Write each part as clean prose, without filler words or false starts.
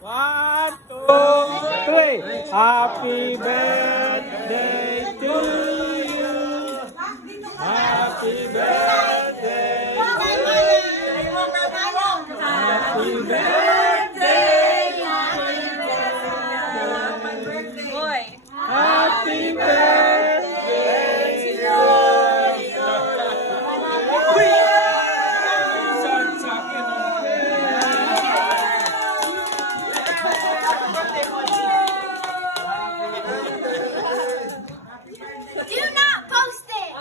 One, two, three. Happy birthday to you. Happy birthday. Happy birthday. Happy birthday to you. Do not post it!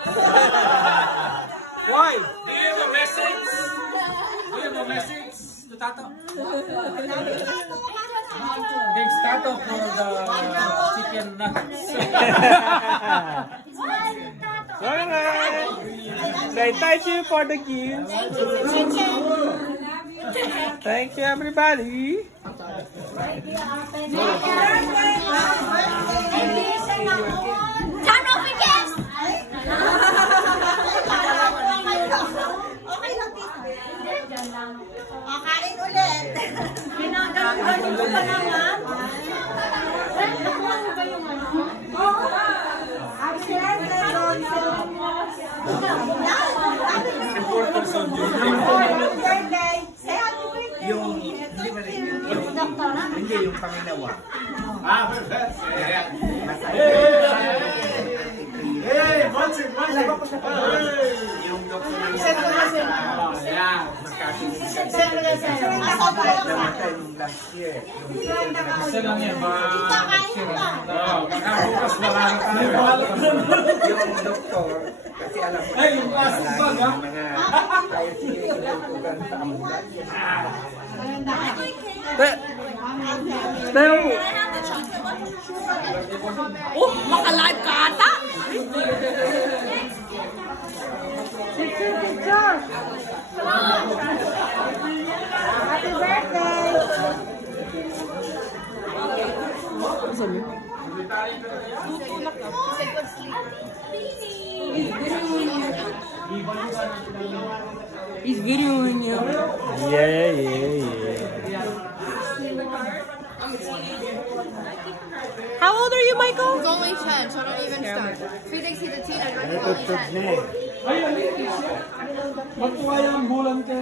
Why? Do you have a message? Do you have a message to Tato? Thanks Tato for the chicken nuggets. Alright. Say thank you for the gift. Thank you, everybody. Kain ulit. Pinagagawin ko pa naman. Nakuha ba yung ano? Oo. Happy birthday. Say happy birthday. Yung, hindi ba rin yung panginawa. Hey, Monsi! Yung doktor na namatay nung last year. Isa lang yan, Yung doktor, kasi alam mo, ay, yung plastic bag, ha? mga tayo sinutugan sa ambulansya. Pero, Oh, maka-live ka ata? Picture! Happy birthday! He's videoing you. yeah. How old are you, Michael? It's only 10, so don't even start. If you think he's a teenager, he's only 10. Ay, magtuwa yung bulan ka.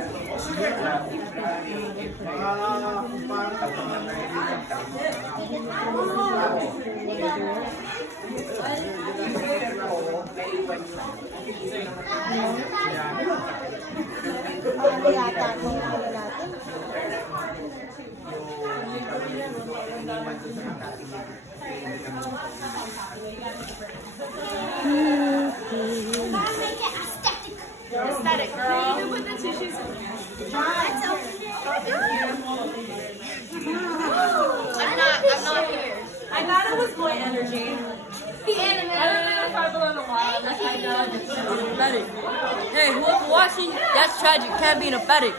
Aesthetic, girl. You can put the tissues in there. I'm not here. I thought it was boy energy. The animated. Pathetic. Hey, whoever watching, that's tragic. Can't be an pathetic.